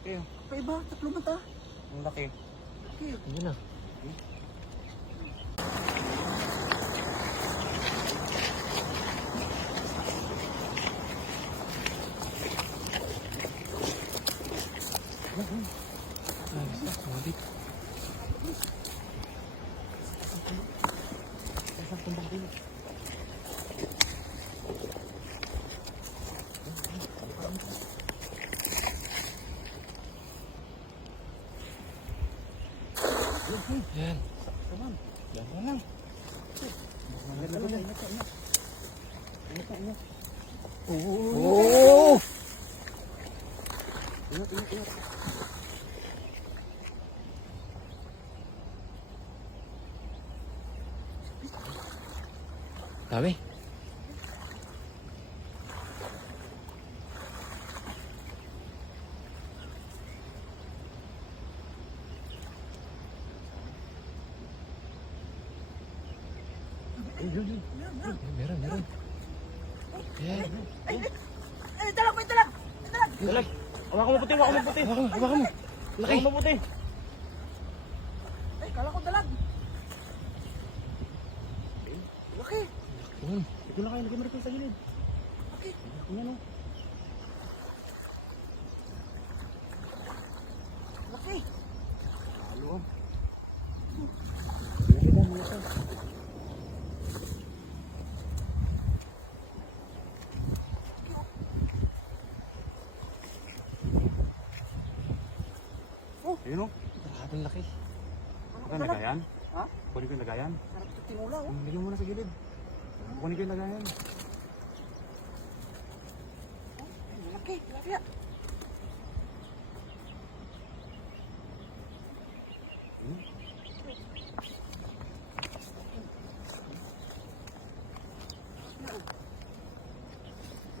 Okay. Paiba, 3 mata. Ang laki. Okay. Yun na. Yan. Saman. Yan lang. Ingat. Oh! Ingat. Dami. Meron. Yan. Ay, dalag. Dalag. Hawakan mo puti. Hawakan mo. Laki. Hawakan mo puti. Ay, kala ko dalag. Laki. Yun. Ito na kayo. Lagyan mo rin sa gilid. Okay. Ayan o. Laki. Halo o. Ayun o. Maraming laki. Ito yung lagayan. Ha? Kunin ko yung lagayan. Sarap ito tinula, oh. Lagyan mo na sa gilid. Kunin ko yung lagayan. Ay, laki.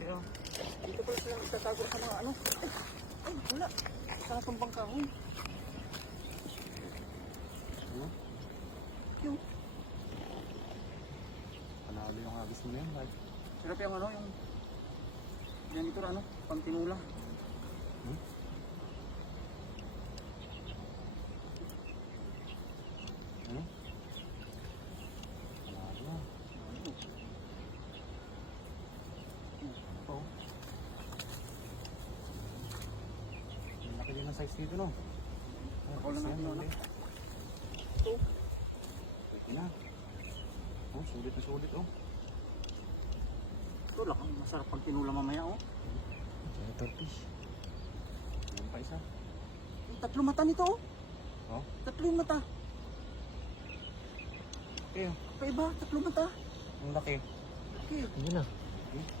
Ayun. Dito pala silang itatago sa mga ano. Ay, wala. Sarap ang bangkahon. Yung Panalo yung agis mo na yan. sarap yung ano, yung ganito na ano, pang tinula. Ano? Panalo. Ito. Ang laki din ang size dito, no? Ako lang ang ano. Ito. Pwede na. Oh, sulit na sulit, oh. Ito lang, masarap pang tinula mamaya, oh. Turkish. Meron pa isa. Yung 3 mata nito, oh. Oh. 3 mata. Okay. Paiba, 3 mata. Ang laki. Okay. Yun na. Hmm?